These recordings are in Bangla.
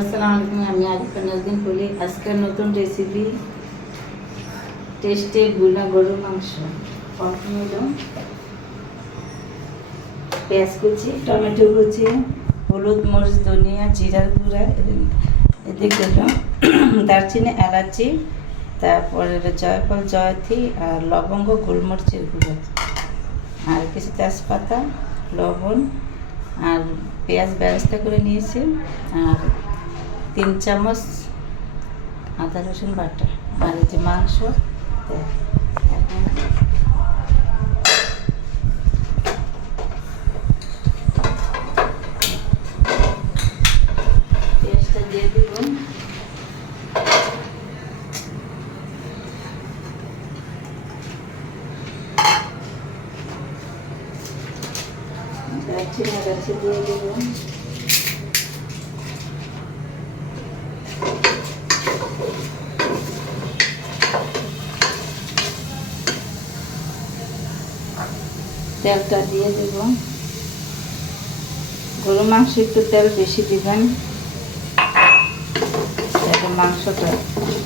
আসসালামু আলাইকুম। আমি আরিফা নাজনীন বলি। আজকের নতুন রেসিপি টেস্টি ভুনা গরুর মাংস। প্রথমে পেঁয়াজ কুচি, টমেটো কুচি, হলুদ, মরিচ, ধনিয়া, জিরার গুঁড়া, এদিকে দারচিনি, এলাচি, তারপরে জয়ফল, জয়থি আর লবঙ্গ, গোলমরিচের গুঁড়ো আর কিছু তেজপাতা, লবণ আর পেঁয়াজ বেরেস্তা করে নিয়েছি আর 3 চামচ আদা রসুন বাটা আর এই যে মাংস। এখন পেঁয়াজটা দিয়ে দিব। দারচিনি এলাচি দিয়ে দেব। তেলটা দিয়ে দেব। গরুর মাংস একটু তেল বেশি দিবেন, যাতে মাংসটা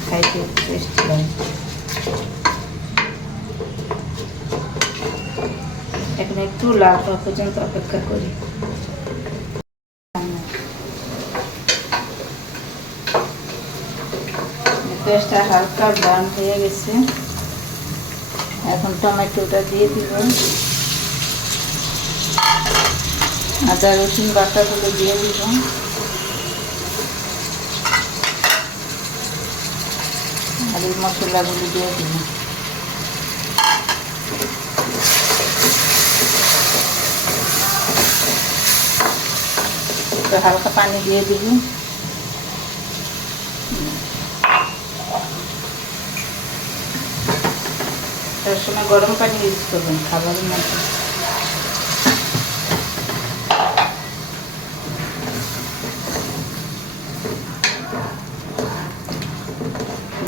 খাইতে টেস্টি লাগে। এখন একটু লাল হওয়া পর্যন্ত অপেক্ষা করি। পেঁয়াজটা হালকা ব্রাউন হয়ে গেছে। এখন টমেটোটা দিয়ে দিব, আদা রসুন বাটাগুলো দিয়ে দিব, আর এই মশলাগুলো দিয়ে দিব। একটু হালকা পানি দিয়ে দিব। তার সময় গরম পানি ইউজ করবেন খাবারের মধ্যে।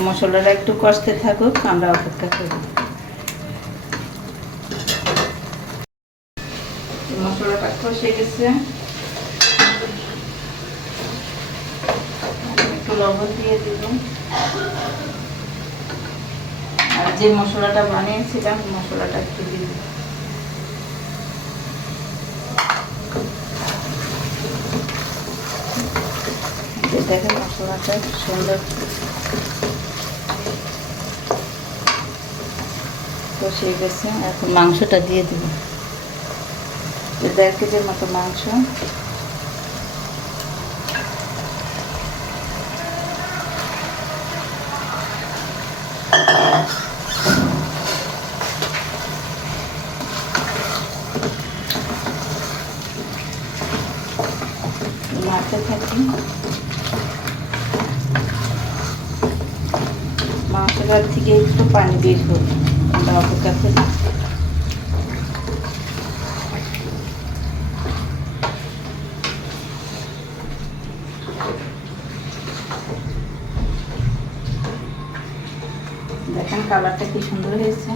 মশলাটা একটু কষতে থাকুক, আমরা অপেক্ষা করি। মশলাটা কষে গেছে, একটু লবণ দিয়ে দিব আর যে মশলাটা বানিয়েছিলাম মশলাটা একটু দিব। দেখেন মশলাটা সুন্দর কষে গেছে। এখন মাংসটা দিয়ে দিব। 1.5 কেজির মতো মাংস। মারতে থাকি। মাংসটার থেকে একটু পানি বের হবে, আমরা অপেক্ষা করি। দেখেন কালারটা কি সুন্দর হয়েছে।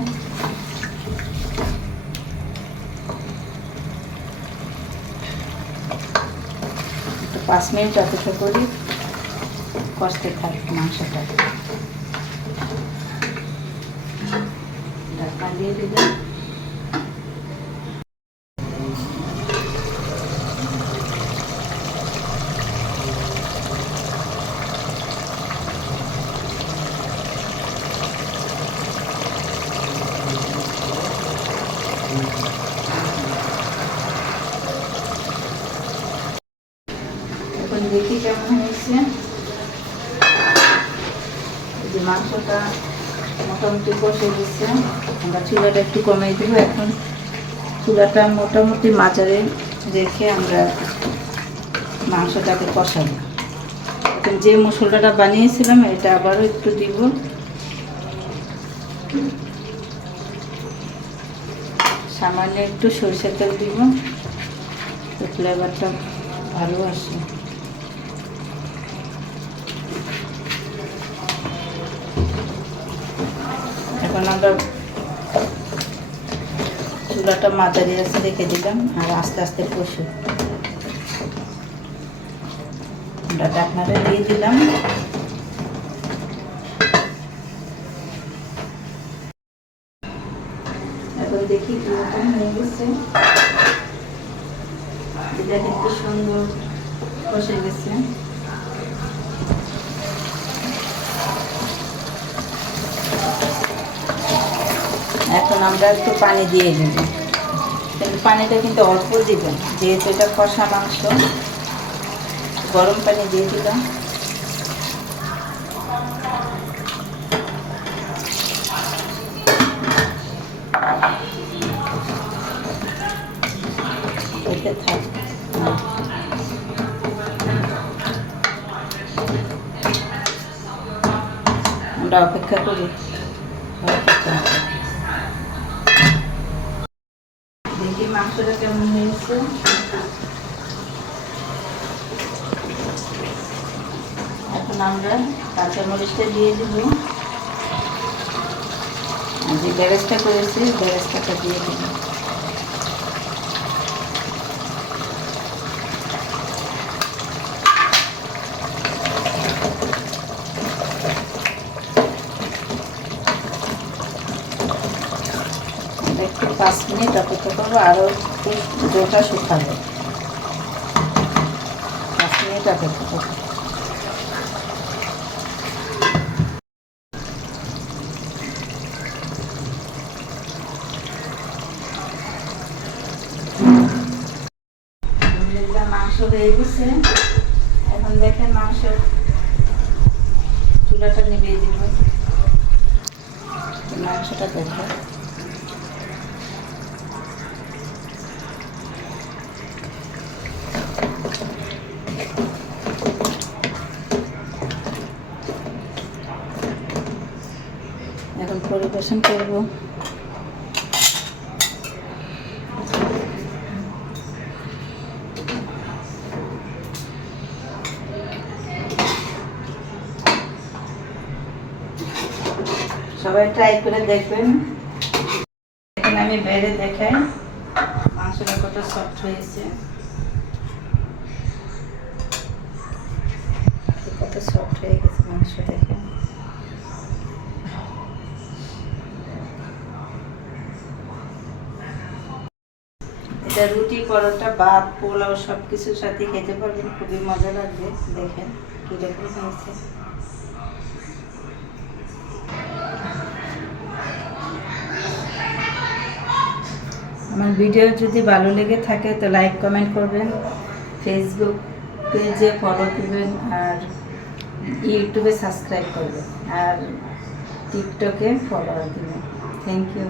একটু 5 মিনিট অপেক্ষা করি, কষতে থাকি মাংসটা। ঢাকা দিয়ে দিলাম। এখন দেখি কেমন হয়েছে। যে মাংসটা মোটামুটি কষে গেছে, আমরা চুলাটা একটু কমিয়ে দেবো। এখন চুলাটা মোটামুটি মাঝারে রেখে আমরা মাংসটাকে কষাবো। এখন যে মশলাটা বানিয়েছিলাম এটা আবারও একটু দিব। সামান্য একটু সরষের তেল দিব, ফ্লেভারটা ভালো আসে। এখন আমরা চুলাটা মাঝারি আছে রেখে দিলাম আর আস্তে আস্তে কষে। আমরা ঢাকনাটা দিয়ে দিলাম। এখন দেখি কিরকম হয়ে গেছে। এটা কিন্তু সুন্দর কষে গেছে। এখন আমরা একটু পানি দিয়ে দিব, কিন্তু পানিটা কিন্তু অল্প দিবেন, যেহেতু এটা কষা মাংস। গরম পানি দিয়ে দিলাম। এতে থাক, আমরা অপেক্ষা করি। দেখি মাংসটা কেমন হয়েছে। এখন আমরা কাঁচামরিচটা দিয়ে দিব, যে বেরেস্তা করেছি বেরেস্তাটা দিয়ে দিব। একটু 5 মিনিট অপেক্ষা করবো, আরও একটু জলটা শুকাবে। 5 মিনিট অপেক্ষা করবো। মাংস হয়ে গেছে। এখন দেখেন মাংস, চুলাটা নিভিয়ে দিব। মাংসটা দেখো, এখন পরিবেশন করব। সবাই ট্রাই করে দেখবেন। এখন আমি বেড়ে দেখাই মাংসটা কত সফট হয়েছে, কত সফট হয়ে গেছে মাংস। দেখেন এটা রুটি, পরোটা, ভাত, পোলাও সব কিছুর সাথে খেতে পারবেন, খুবই মজা লাগবে। দেখেন কীরকম হয়েছে। আমার ভিডিও যদি ভালো লেগে থাকে তো লাইক কমেন্ট করবেন, ফেসবুক পেজে ফলো করবেন, আর ইউটিউবে সাবস্ক্রাইব করবেন, আর টিকটকে ফলো দিবেন। Thank you.